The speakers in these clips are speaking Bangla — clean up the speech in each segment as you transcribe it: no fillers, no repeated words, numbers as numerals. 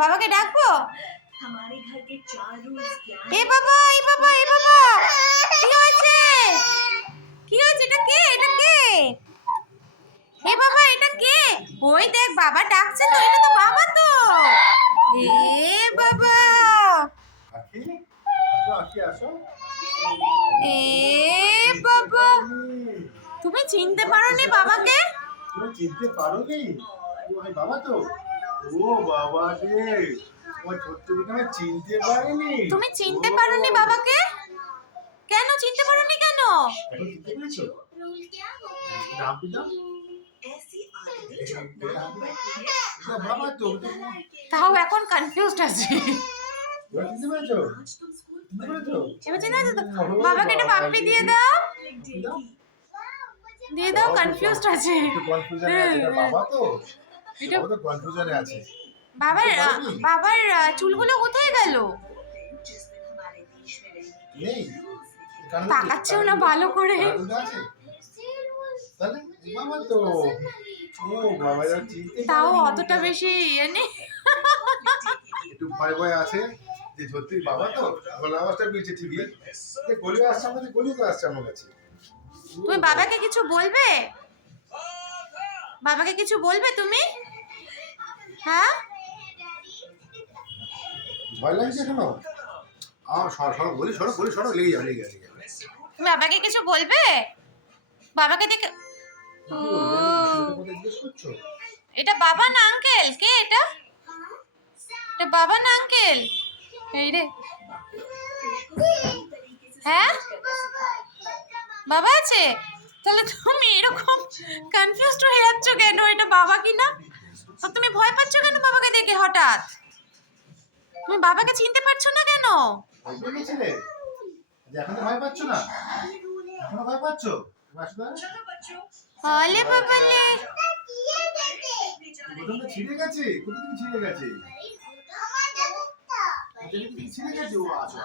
বাবাকে ডাকবো? এ বাবা, এ বাবা, এ বাবা, কি হয়েছে? কি হয়েছে? এটা কে? এটা কে? এ বাবা, এটা কে? ওই দেখ, বাবা ডাকছে তো। এটা তো বাবা তো। এ বাবা, এ বাবা, তুমি চিনতে পারোনি বাবাকে? তুমি চিনতে পারোনি? ওই বাবা তো। ও বাবা রে, ওই ছোট্ট বিটাকে চিনতে পারিনি। তুমি চিনতে পারোনি বাবাকে? কেন চিনতে পারোনি কেন? এখন চিনতে পেরেছো? নাম কি দাও? বাবা তো। তাও এখন কনফিউজড আছি। চিনতে পেরেছো? চিনতে পেরেছো? এবার চিনতে পেরেছো তো? বাবাকে একটা পাপ্পি দিয়ে দাও। দিয়ে দাও, কনফিউজড আছে। একটু কনফিউশনে আছে। এটা বাবা তো। বাবা তো কনফিউশনে আছে। বাবার চুলগুলো কোথায় গেল? নেই। তাকাচ্ছেও না ভালো করে। তাহলে বাবা তো। ও বাবা, যা চিনতে তাও অতটা বেশি ইয়ে নেই। একটু ভয় ভয় আছে যে সত্যি বাবা তো। গলা আওয়াজটা পেয়েছে ঠিকই। গলি আসছে আমাদের, গলি তো আসছে আমার কাছে। তুমি বাবাকে কিছু বলবে? বাবাকে কিছু বলবে তুমি? হ্যাঁ, ভয় লাগছে কেন? সরো গলি, সরো গলি, সরো, লেগে যাবে, লেগে যাবে। তুমি বাবাকে কিছু বলবে? বাবাকে দেখে এটা বাবা না আঙ্কেল? কে এটা? এটা বাবা না আঙ্কেল? এই রে, হ্যাঁ বাবা আছে? তাহলে তুমি এরকম কনফিউজড হয়ে যাচ্ছ কেন? এটা বাবা কি না? তো তুমি ভয় পাচ্ছ কেন বাবাকে দেখে হঠাৎ? তুমি বাবাকে চিনতে পারছো না কেন? এখনো ভয় পাচ্ছ না? এখনো ভয় পাচ্ছ? আলে বাবালে, বোতলটা ছিঁড়ে গেছে। কোথা থেকে ছিঁড়ে গেছে? ছিঁড়ে গেছে। ও আচ্ছা।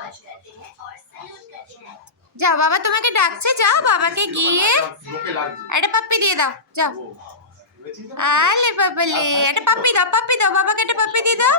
যাও, বাবা তোমাকে ডাকছে, যাও বাবাকে গিয়ে একটা পাপ্পি দিয়ে দাও, যাও। আলে বাবালে, একটা পাপ্পি দাও, পাপ্পি দাও, বাবাকে একটা পাপ্পি দিয়ে দাও।